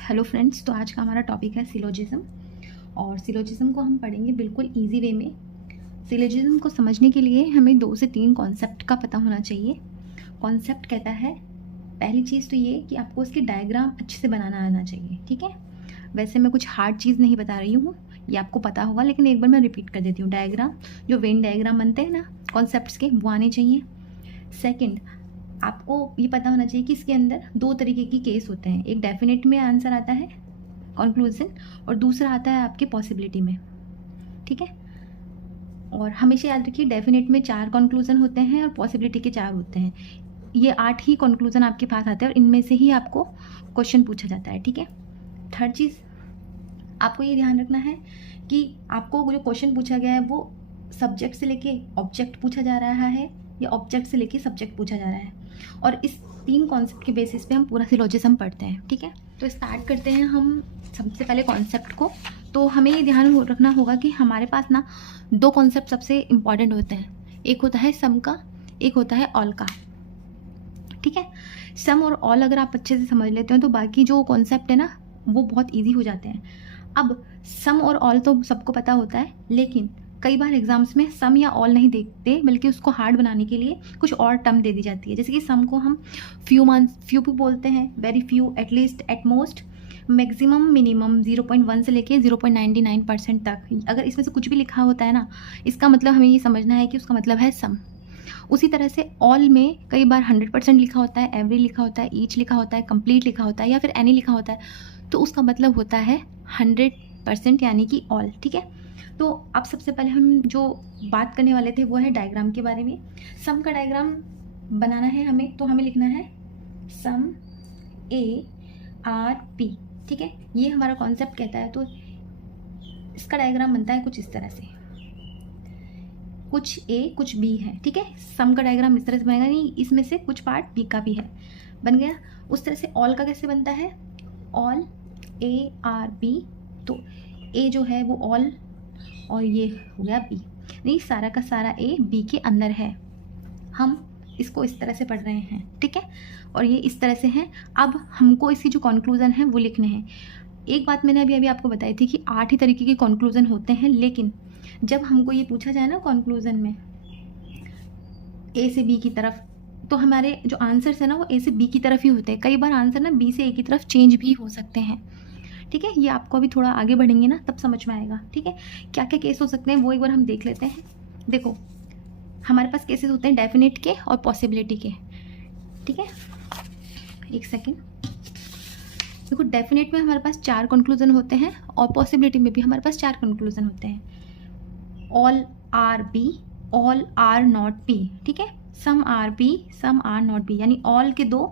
Hello friends, तो आज का हमारा टॉपिक है सिलोजिज्म। और सिलोजिज्म को हम पढ़ेंगे बिल्कुल इजी वे में। सिलोजिज्म को समझने के लिए हमें 2 से 3 कॉन्सेप्ट का पता होना चाहिए। कॉन्सेप्ट कहता है, पहली चीज़ तो ये कि आपको उसकी डायग्राम अच्छे से बनाना आना चाहिए। ठीक है, वैसे मैं कुछ हार्ड चीज़ नहीं बता रही हूँ, ये आपको पता होगा, लेकिन एक बार मैं रिपीट कर देती हूँ। डायग्राम, जो वेन डायग्राम बनते हैं ना कॉन्सेप्ट्स के, वो आने चाहिए। सेकंड, आपको ये पता होना चाहिए कि इसके अंदर 2 तरीके की केस होते हैं। एक डेफिनेट में आंसर आता है कंक्लूजन, और दूसरा आता है आपके पॉसिबिलिटी में। ठीक है, और हमेशा याद रखिए डेफिनेट में 4 कंक्लूजन होते हैं और पॉसिबिलिटी के 4 होते हैं। ये 8 ही कंक्लूजन आपके पास आते हैं और इनमें से ही आपको क्वेश्चन पूछा जाता है। ठीक है, थर्ड चीज़ आपको ये ध्यान रखना है कि आपको जो क्वेश्चन पूछा गया है वो सब्जेक्ट से लेके ऑब्जेक्ट पूछा जा रहा है या ऑब्जेक्ट से लेके सब्जेक्ट पूछा जा रहा है। और इस 3 कॉन्सेप्ट के बेसिस पे हम पूरा सिलोजिज्म पढ़ते हैं। ठीक है, तो स्टार्ट करते हैं हम सबसे पहले कॉन्सेप्ट को। तो हमें ये ध्यान रखना होगा कि हमारे पास ना 2 कॉन्सेप्ट सबसे इम्पॉर्टेंट होते हैं। एक होता है सम का, एक होता है ऑल का। ठीक है, सम और ऑल अगर आप अच्छे से समझ लेते हो तो बाकी जो कॉन्सेप्ट है ना वो बहुत ईजी हो जाते हैं। अब सम और ऑल तो सबको पता होता है, लेकिन कई बार एग्जाम्स में सम या ऑल नहीं देखते, बल्कि उसको हार्ड बनाने के लिए कुछ और टर्म दे दी जाती है। जैसे कि सम को हम फ्यू भी बोलते हैं, very few, at least, at most, maximum, minimum, 0.1 से लेके 0.99% तक। अगर इसमें से कुछ भी लिखा होता है ना, इसका मतलब हमें ये समझना है कि उसका मतलब है सम। उसी तरह से ऑल में कई बार 100% लिखा होता है, एवरी लिखा होता है, ईच लिखा होता है, कंप्लीट लिखा होता है, या फिर एनी लिखा होता है, तो उसका मतलब होता है 100%, यानी कि ऑल। ठीक है, तो अब सबसे पहले हम जो बात करने वाले थे वो है डायग्राम के बारे में। सम का डायग्राम बनाना है हमें, तो हमें लिखना है सम ए आर पी। ठीक है, ये हमारा कॉन्सेप्ट कहता है। तो इसका डायग्राम बनता है कुछ इस तरह से, कुछ ए कुछ बी है। ठीक है, सम का डायग्राम इस तरह से बनेगा, नहीं इसमें से कुछ पार्ट बी का भी है, बन गया। उस तरह से ऑल का कैसे बनता है, ऑल ए आर बी। तो ए जो है वो ऑल, और ये हो गया बी, नहीं सारा का सारा ए बी के अंदर है। हम इसको इस तरह से पढ़ रहे हैं। ठीक है, और ये इस तरह से है। अब हमको इसकी जो कंक्लूजन है वो लिखने हैं। एक बात मैंने अभी आपको बताई थी कि 8 ही तरीके के कंक्लूजन होते हैं, लेकिन जब हमको ये पूछा जाए ना कंक्लूजन में ए से बी की तरफ, तो हमारे जो आंसर्स है ना वो ए से बी की तरफ ही होते हैं। कई बार आंसर ना बी से ए की तरफ चेंज भी हो सकते हैं। ठीक है, ये आपको अभी थोड़ा आगे बढ़ेंगे ना तब समझ में आएगा। ठीक है, क्या क्या केस हो सकते हैं वो एक बार हम देख लेते हैं। देखो, हमारे पास केसेस होते हैं डेफिनेट के और पॉसिबिलिटी के। ठीक है, एक सेकेंड। देखो, डेफिनेट में हमारे पास 4 कंक्लूजन होते हैं और पॉसिबिलिटी में भी हमारे पास 4 कंक्लूजन होते हैं। All are B, all are not B. ठीक है, some are B, some are not B, यानी ऑल के 2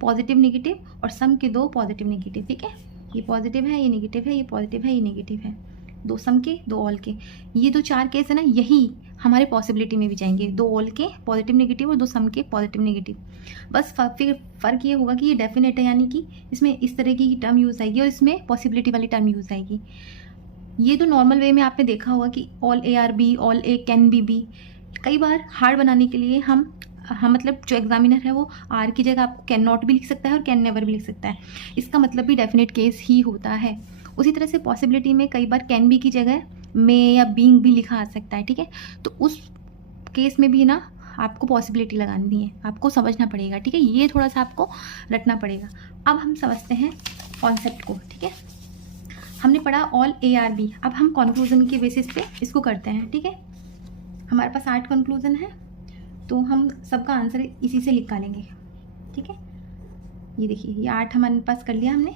पॉजिटिव नेगेटिव और सम के 2 पॉजिटिव नेगेटिव। ठीक है, ये पॉजिटिव है, ये नेगेटिव है, ये पॉजिटिव है, ये नेगेटिव है। 2 सम के, 2 ऑल के। ये जो 4 केस है ना, यही हमारे पॉसिबिलिटी में भी जाएंगे। 2 ऑल के पॉजिटिव नेगेटिव और 2 सम के पॉजिटिव नेगेटिव। बस फिर फ़र्क ये होगा कि ये डेफिनेट है, यानी कि इसमें इस तरह की टर्म यूज़ आएगी और इसमें पॉसिबिलिटी वाली टर्म यूज़ आएगी। ये तो नॉर्मल वे में आपने देखा होगा कि all A are B, all A can be B. कई बार हार्ड बनाने के लिए हम मतलब जो एग्जामिनर है वो आर की जगह आपको कैन नॉट भी लिख सकता है और कैन नेवर भी लिख सकता है। इसका मतलब भी डेफिनेट केस ही होता है। उसी तरह से पॉसिबिलिटी में कई बार कैन बी की जगह मे या बीइंग भी लिखा आ सकता है। ठीक है, तो उस केस में भी ना आपको पॉसिबिलिटी लगानी है, आपको समझना पड़ेगा। ठीक है, ये थोड़ा सा आपको रटना पड़ेगा। अब हम समझते हैं कॉन्सेप्ट को। ठीक है, हमने पढ़ा ऑल ए आर बी। अब हम कंक्लूजन के बेसिस पे इसको करते हैं। ठीक है, हमारे पास 8 कंक्लूजन है, तो हम सबका आंसर इसी से निकालेंगे। ठीक है, ये देखिए, ये 8 हमारे पास कर लिया हमने।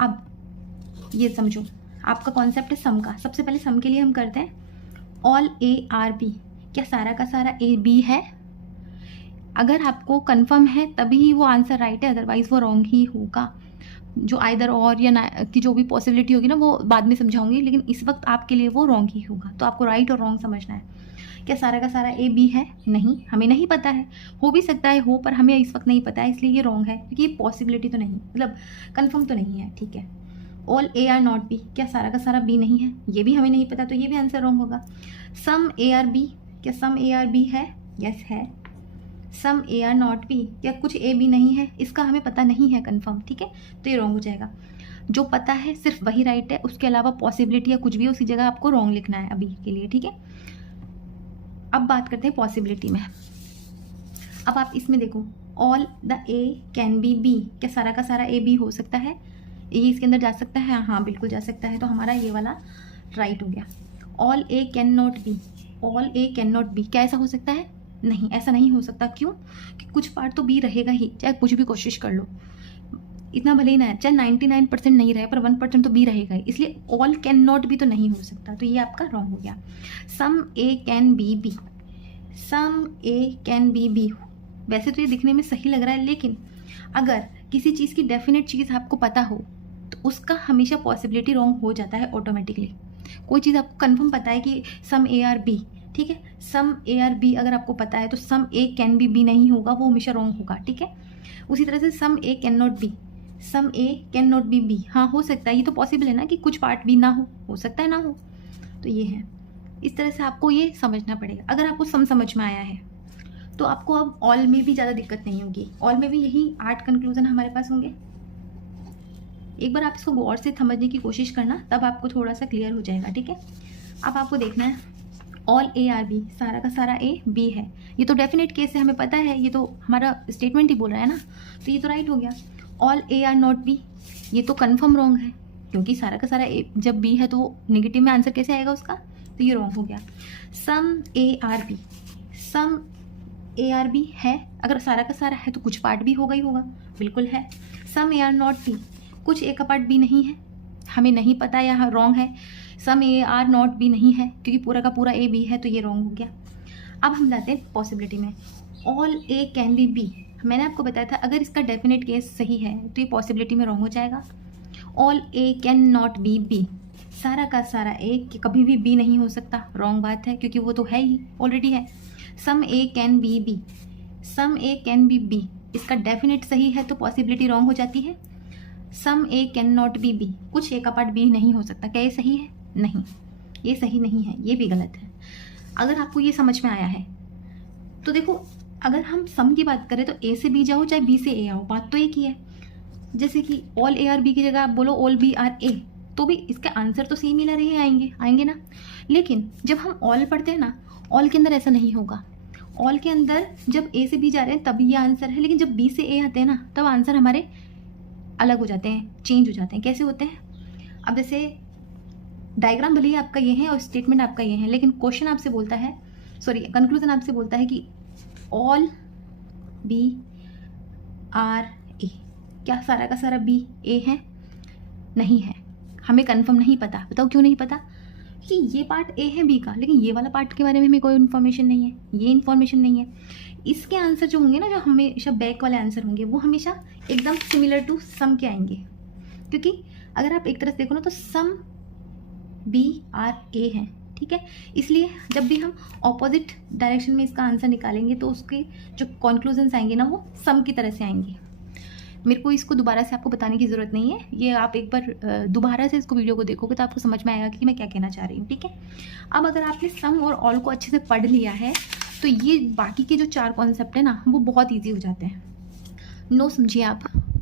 अब ये समझो, आपका कॉन्सेप्ट है सम का। सबसे पहले सम के लिए हम करते हैं ऑल ए आर बी। क्या सारा का सारा ए बी है? अगर आपको कंफर्म है तभी वो आंसर राइट है, अदरवाइज वो रॉन्ग ही होगा। जो आइदर और या ना की जो भी पॉसिबिलिटी होगी ना वो बाद में समझाऊंगी, लेकिन इस वक्त आपके लिए वो रॉन्ग ही होगा। तो आपको राइट और रॉन्ग समझना है। क्या सारा का सारा ए बी है? नहीं, हमें नहीं पता है। हो भी सकता है हो, पर हमें इस वक्त नहीं पता है, इसलिए ये रॉन्ग है, क्योंकि ये पॉसिबिलिटी तो नहीं, मतलब कंफर्म तो नहीं है। ठीक है, all A are not B. क्या सारा का सारा बी नहीं है? ये भी हमें नहीं पता, तो ये भी आंसर रॉन्ग होगा। सम ए आर बी। क्या सम ए आर बी है? यस है। Some A are not B. क्या कुछ ए बी नहीं है? इसका हमें पता नहीं है कंफर्म। ठीक है, तो ये रॉन्ग हो जाएगा। जो पता है सिर्फ वही राइट है, उसके अलावा पॉसिबिलिटी या कुछ भी उसी जगह आपको रॉन्ग लिखना है अभी के लिए, ठीक है। अब बात करते हैं पॉसिबिलिटी में। अब आप इसमें देखो, all the A can be B, क्या सारा का सारा ए बी हो सकता है? ये इसके अंदर जा सकता है? हाँ बिल्कुल जा सकता है, तो हमारा ये वाला राइट हो गया। All A can not B, all A can not B, क्या ऐसा हो सकता है? नहीं, ऐसा नहीं हो सकता। क्यों? कि कुछ पार्ट तो बी रहेगा ही, चाहे कुछ भी कोशिश कर लो, इतना भले ही ना है, चाहे 99% नहीं रहे पर 1% तो बी रहेगा ही, इसलिए ऑल कैन नॉट बी तो नहीं हो सकता, तो ये आपका रॉन्ग हो गया। Some A can be B, some A can be B, वैसे तो ये दिखने में सही लग रहा है, लेकिन अगर किसी चीज़ की डेफिनेट चीज़ आपको पता हो तो उसका हमेशा पॉसिबिलिटी रॉन्ग हो जाता है ऑटोमेटिकली। कोई चीज़ आपको कंफर्म पता है कि सम ए आर बी, ठीक है, सम ए आर बी अगर आपको पता है तो some A can be B नहीं होगा, वो हमेशा रॉन्ग होगा, ठीक है। उसी तरह से some A can not be, some A can not be B, हाँ हो सकता है, ये तो पॉसिबल है ना कि कुछ पार्ट भी ना हो सकता है ना हो, तो ये है। इस तरह से आपको ये समझना पड़ेगा। अगर आपको सम समझ में आया है तो आपको अब ऑल में भी ज़्यादा दिक्कत नहीं होगी। ऑल में भी यही 8 कंक्लूजन हमारे पास होंगे। एक बार आप इसको गौर से समझने की कोशिश करना, तब आपको थोड़ा सा क्लियर हो जाएगा, ठीक है। अब आपको देखना है ऑल ए आर बी, सारा का सारा ए बी है, ये तो डेफिनेट केस है, हमें पता है, ये तो हमारा स्टेटमेंट ही बोल रहा है ना, तो ये तो राइट हो गया। All A are not B, ये तो कन्फर्म रॉन्ग है, क्योंकि सारा का सारा ए जब बी है तो नेगेटिव में आंसर कैसे आएगा उसका, तो ये रॉन्ग हो गया। Some A are B, some A are B है, अगर सारा का सारा है तो कुछ पार्ट भी होगा ही होगा, बिल्कुल है। Some A are not B, कुछ ए का पार्ट बी नहीं है, हमें नहीं पता या रॉन्ग है। Some A are not B नहीं है, क्योंकि पूरा का पूरा ए बी है, तो ये रॉन्ग हो गया। अब हम जाते हैं पॉसिबिलिटी में। All A can be B, मैंने आपको बताया था अगर इसका डेफिनेट केस सही है तो ये पॉसिबिलिटी में रॉन्ग हो जाएगा। All A can not be B, सारा का सारा ए कभी भी बी नहीं हो सकता, रॉन्ग बात है, क्योंकि वो तो है ही, ऑलरेडी है। Some A can be B, some A can be B, इसका डेफिनेट सही है तो पॉसिबिलिटी रॉन्ग हो जाती है। Some A can not be B, कुछ ए का पार्ट बी नहीं हो सकता, क्या ये सही है? नहीं, ये सही नहीं है, ये भी गलत है। अगर आपको ये समझ में आया है तो देखो, अगर हम सम की बात करें तो ए से बी जाओ चाहे बी से ए आओ, बात तो एक ही है। जैसे कि ऑल ए आर बी की जगह आप बोलो ऑल बी आर ए, तो भी इसके आंसर तो सेम ही ला रहे आएंगे ना। लेकिन जब हम ऑल पढ़ते हैं ना, ऑल के अंदर ऐसा नहीं होगा। ऑल के अंदर जब ए से बी जा रहे हैं तब ये आंसर है, लेकिन जब बी से ए आते हैं ना तब आंसर हमारे अलग हो जाते हैं, चेंज हो जाते हैं। कैसे होते हैं? अब जैसे डायग्राम भले ही आपका ये है और स्टेटमेंट आपका ये है, लेकिन क्वेश्चन आपसे बोलता है, सॉरी कंक्लूजन आपसे बोलता है कि ऑल बी आर ए, क्या सारा का सारा बी ए है? नहीं है, हमें कंफर्म नहीं पता। बताओ क्यों नहीं पता? कि ये पार्ट ए है बी का, लेकिन ये वाला पार्ट के बारे में हमें कोई इन्फॉर्मेशन नहीं है, ये इन्फॉर्मेशन नहीं है। इसके आंसर जो होंगे ना, जो हमेशा बैक वाले आंसर होंगे, वो हमेशा एकदम सिमिलर टू सम के आएंगे, क्योंकि अगर आप एक तरह से देखो ना तो सम बी आर ए है, ठीक है। इसलिए जब भी हम ऑपोजिट डायरेक्शन में इसका आंसर निकालेंगे तो उसके जो कॉन्क्लूजन्स आएंगे ना वो सम की तरह से आएंगे। मेरे को इसको दोबारा से आपको बताने की ज़रूरत नहीं है, ये आप एक बार दोबारा से इसको वीडियो को देखोगे तो आपको समझ में आएगा कि मैं क्या कहना चाह रही हूँ, ठीक है। अब अगर आपने सम और ऑल को अच्छे से पढ़ लिया है तो ये बाकी के जो 4 कॉन्सेप्ट है ना वो बहुत ईजी हो जाते हैं। नो समझिए आप,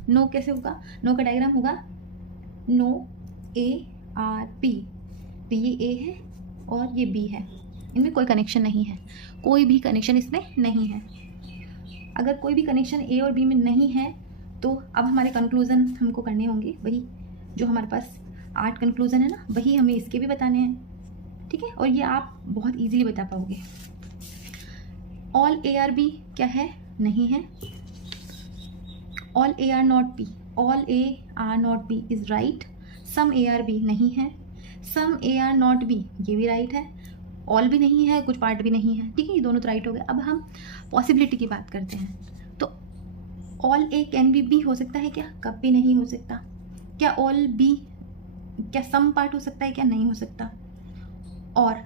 नो कैसे होगा? नो का डायग्राम होगा नो ए आर पी, तो ये ए है और ये बी है, इनमें कोई कनेक्शन नहीं है, कोई भी कनेक्शन इसमें नहीं है। अगर कोई भी कनेक्शन ए और बी में नहीं है तो अब हमारे कंक्लूज़न हमको करने होंगे, वही जो हमारे पास 8 कंक्लूज़न है ना, वही हमें इसके भी बताने हैं, ठीक है। और ये आप बहुत इजीली बता पाओगे। ऑल ए आर बी क्या है? नहीं है। All A are not B, all A are not B is right. Some A are B नहीं है। Some A are not B, ये भी राइट है। ऑल भी नहीं है, कुछ पार्ट भी नहीं है, ठीक है, ये दोनों तो राइट हो गए। अब हम पॉसिबिलिटी की बात करते हैं, तो all A can be B हो सकता है क्या? कब भी नहीं हो सकता। क्या ऑल बी, क्या सम पार्ट हो सकता है क्या? नहीं हो सकता। और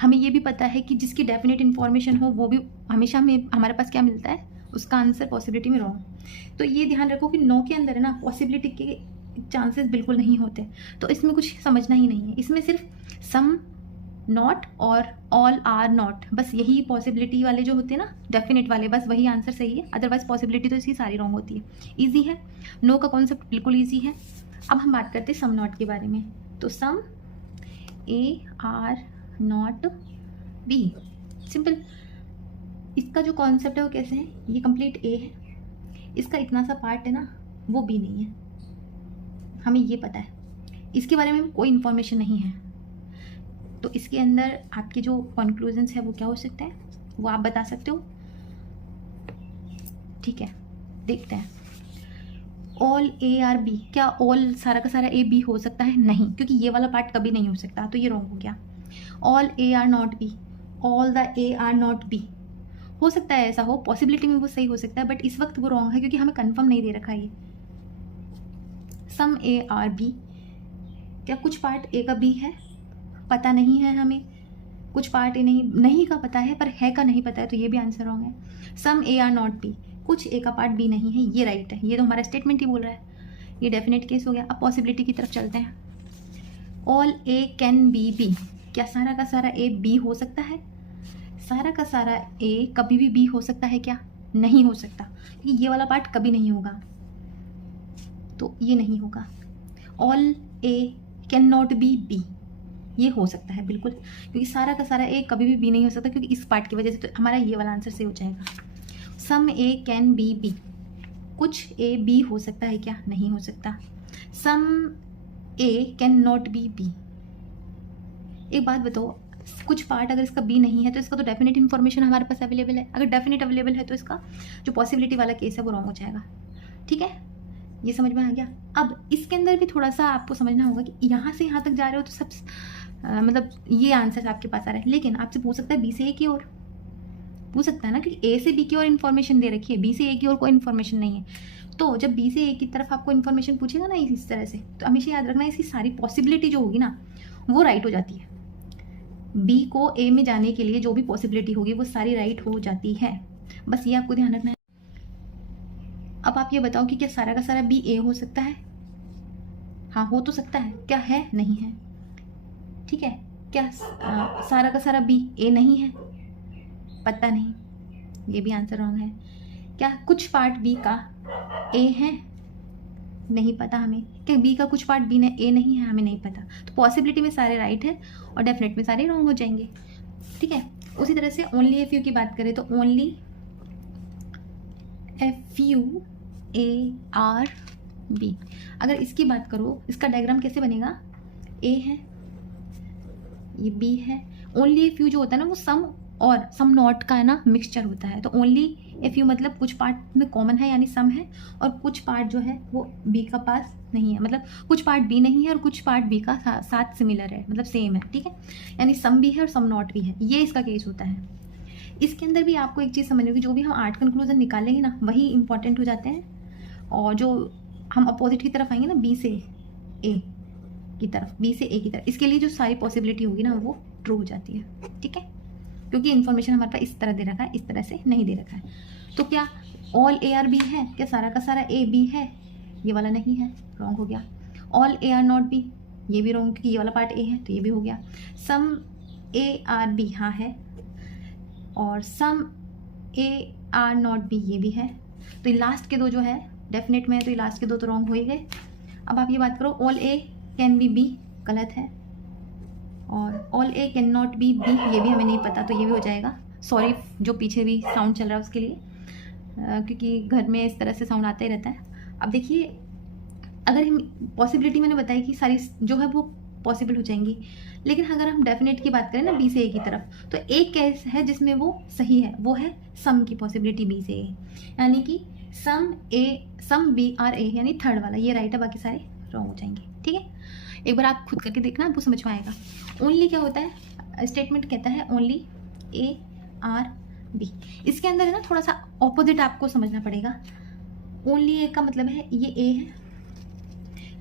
हमें ये भी पता है कि जिसकी डेफिनेट इन्फॉर्मेशन हो वो भी हमेशा हमारे पास क्या मिलता है? उसका आंसर पॉसिबिलिटी में रॉन्ग। तो ये ध्यान रखो कि नो के अंदर है ना पॉसिबिलिटी के चांसेस बिल्कुल नहीं होते, तो इसमें कुछ समझना ही नहीं है। इसमें सिर्फ सम नॉट और ऑल आर नॉट, बस यही पॉसिबिलिटी वाले जो होते हैं ना डेफिनेट वाले, बस वही आंसर सही है। अदरवाइज पॉसिबिलिटी तो इसकी सारी रॉन्ग होती है। ईजी है, नो का कॉन्सेप्ट बिल्कुल ईजी है। अब हम बात करते हैं सम नॉट के बारे में। तो some A are not B, simple. इसका जो कॉन्सेप्ट है वो कैसे है, ये कंप्लीट ए है, इसका इतना सा पार्ट है ना वो बी नहीं है, हमें ये पता है, इसके बारे में कोई इन्फॉर्मेशन नहीं है। तो इसके अंदर आपके जो कंक्लूजन्स है वो क्या हो सकते हैं, वो आप बता सकते हो। ठीक है, देखते हैं। ऑल ए आर बी, क्या ऑल सारा का सारा ए बी हो सकता है? नहीं, क्योंकि ये वाला पार्ट कभी नहीं हो सकता, तो ये रॉन्ग हो गया। All A are not B, all the A are not B, हो सकता है ऐसा हो, पॉसिबिलिटी में वो सही हो सकता है, बट इस वक्त वो रॉन्ग है क्योंकि हमें कंफर्म नहीं दे रखा है ये। सम ए आर बी, क्या कुछ पार्ट ए का बी है? पता नहीं है हमें, कुछ पार्ट ए नहीं का पता है, पर है का नहीं पता है, तो ये भी आंसर रॉन्ग है। Some A are not B, कुछ ए का पार्ट बी नहीं है, ये राइट है, ये तो हमारा स्टेटमेंट ही बोल रहा है, ये डेफिनेट केस हो गया। अब पॉसिबिलिटी की तरफ चलते हैं। All A can be B, क्या सारा का सारा ए बी हो सकता है? सारा का सारा ए कभी भी बी हो सकता है क्या? नहीं हो सकता, क्योंकि ये वाला पार्ट कभी नहीं होगा, तो ये नहीं होगा। All A can not be B, ये हो सकता है बिल्कुल, क्योंकि सारा का सारा ए कभी भी बी नहीं हो सकता, क्योंकि इस पार्ट की वजह से, तो हमारा ये वाला आंसर सही हो जाएगा। सम ए कैन बी बी, कुछ ए बी हो सकता है क्या? नहीं हो सकता। सम A can not be B, एक बात बताओ, कुछ पार्ट अगर इसका बी नहीं है तो इसका तो डेफिनेट इन्फॉर्मेशन हमारे पास अवेलेबल है, अगर डेफिनेट अवेलेबल है तो इसका जो पॉसिबिलिटी वाला केस है वो रॉन्ग हो जाएगा। ठीक है, ये समझ में आ गया। अब इसके अंदर भी थोड़ा सा आपको समझना होगा कि यहाँ से यहाँ तक जा रहे हो तो सब मतलब ये आंसर आपके पास आ रहा है, लेकिन आपसे पूछ सकता है बी से ए की ओर, पूछ सकता है ना, क्योंकि ए से बी की ओर इन्फॉर्मेशन दे रखी है, बी से ए की ओर कोई इन्फॉर्मेशन नहीं है। तो जब बी से ए की तरफ आपको इन्फॉर्मेशन पूछेगा ना इस तरह से, तो हमेशा याद रखना इसकी सारी पॉसिबिलिटी जो होगी ना वो राइट हो जाती है। बी को ए में जाने के लिए जो भी पॉसिबिलिटी होगी वो सारी राइट हो जाती है, बस ये आपको ध्यान रखना है। अब आप ये बताओ कि क्या सारा का सारा बी ए हो सकता है? हाँ, हो तो सकता है, क्या है? नहीं है। ठीक है, क्या सारा का सारा बी ए नहीं है? पता नहीं, ये भी आंसर रॉन्ग है। क्या कुछ पार्ट बी का ए है? नहीं पता हमें। क्या बी का कुछ पार्ट बी ने ए नहीं है? हमें नहीं पता। तो पॉसिबिलिटी में सारे राइट है और डेफिनेट में सारे रॉन्ग हो जाएंगे। ठीक है, उसी तरह से ओनली एफ यू की बात करें तो only few A are B, अगर इसकी बात करो, इसका डायग्राम कैसे बनेगा? ए है, ये बी है, ओनली एफ यू जो होता है ना वो सम और सम नॉट का है ना मिक्सचर होता है। तो ओनली एफ यू मतलब कुछ पार्ट में कॉमन है यानी सम है, और कुछ पार्ट जो है वो बी का पास नहीं है, मतलब कुछ पार्ट बी नहीं है और कुछ पार्ट बी का साथ सिमिलर है, मतलब सेम है। ठीक है, यानी सम भी है और सम नॉट भी है, ये इसका केस होता है। इसके अंदर भी आपको एक चीज़ समझनी होगी, जो भी हम आर्ट कंक्लूजन निकालेंगे ना वही इंपॉर्टेंट हो जाते हैं, और जो हम अपोजिट की तरफ आएंगे ना बी से ए की तरफ, बी से ए की तरफ, इसके लिए जो सारी पॉसिबिलिटी होगी ना वो ट्रू हो जाती है। ठीक है, क्योंकि इन्फॉर्मेशन हमारे पास इस तरह दे रखा है, इस तरह से नहीं दे रखा है। तो क्या ऑल ए आर बी है? क्या सारा का सारा ए बी है? ये वाला नहीं है, रॉन्ग हो गया। All A are not B, ये भी रॉन्ग, क्योंकि ये वाला पार्ट ए है तो ये भी हो गया। सम ए आर बी, हाँ है, और सम ए आर नॉट बी, ये भी है। तो ये लास्ट के दो जो है डेफिनेट में है, तो ये लास्ट के दो तो रॉन्ग हो ही गए। अब आप ये बात करो, all A can be B, गलत है, और all A can not be B, ये भी हमें नहीं पता, तो ये भी हो जाएगा। सॉरी जो पीछे भी साउंड चल रहा है उसके लिए, क्योंकि घर में इस तरह से साउंड आता ही रहता है। अब देखिए, अगर हम पॉसिबिलिटी मैंने बताई कि सारी जो है वो पॉसिबल हो जाएंगी, लेकिन अगर हम डेफिनेट की बात करें ना बी से ए की तरफ, तो एक केस है जिसमें वो सही है, वो है सम की पॉसिबिलिटी बी से ए, यानी कि सम बी आर ए, यानी थर्ड वाला ये राइट है, बाकी सारे रॉन्ग हो जाएंगे। ठीक है, एक बार आप खुद करके देखना, आपको समझ में आएगा। ओनली क्या होता है? स्टेटमेंट कहता है ओनली ए आर बी, इसके अंदर है ना थोड़ा सा ऑपोजिट आपको समझना पड़ेगा। ओनली ए का मतलब है ये ए है,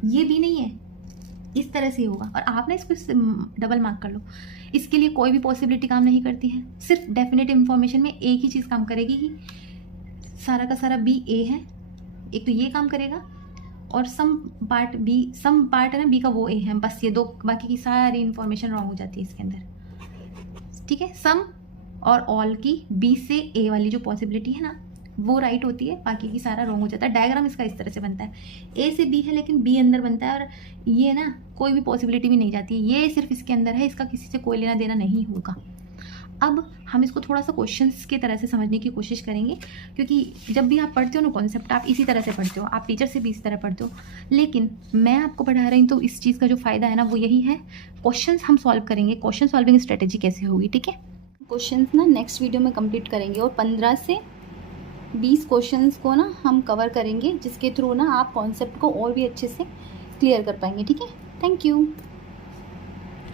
ये बी नहीं है, इस तरह से होगा, और आप ना इसको डबल मार्क कर लो। इसके लिए कोई भी पॉसिबिलिटी काम नहीं करती है, सिर्फ डेफिनेट इन्फॉर्मेशन में एक ही चीज़ काम करेगी कि सारा का सारा बी ए है, एक तो ये काम करेगा, और सम पार्ट है ना बी का वो ए है, बस ये दो, बाकी की सारी इन्फॉर्मेशन रॉन्ग हो जाती है इसके अंदर। ठीक है, सम और ऑल की बी से ए वाली जो पॉसिबिलिटी है ना वो राइट होती है, बाकी की सारा रॉन्ग हो जाता है। डायग्राम इसका इस तरह से बनता है, ए से बी है लेकिन बी अंदर बनता है, और ये ना कोई भी पॉसिबिलिटी भी नहीं जाती, ये सिर्फ इसके अंदर है, इसका किसी से कोई लेना देना नहीं होगा। अब हम इसको थोड़ा सा क्वेश्चंस की तरह से समझने की कोशिश करेंगे, क्योंकि जब भी आप पढ़ते हो ना कॉन्सेप्ट, आप इसी तरह से पढ़ते हो, आप टीचर से भी इसी तरह पढ़ते हो, लेकिन मैं आपको पढ़ा रही हूँ तो इस चीज़ का जो फ़ायदा है ना वो यही है, क्वेश्चंस हम सॉल्व करेंगे, क्वेश्चन सॉल्विंग स्ट्रेटेजी कैसे होगी, ठीक है। क्वेश्चंस ना नेक्स्ट वीडियो में कंप्लीट करेंगे, और 15 से 20 क्वेश्चंस को ना हम कवर करेंगे, जिसके थ्रू ना आप कॉन्सेप्ट को और भी अच्छे से क्लियर कर पाएंगे, ठीक है। Thank you.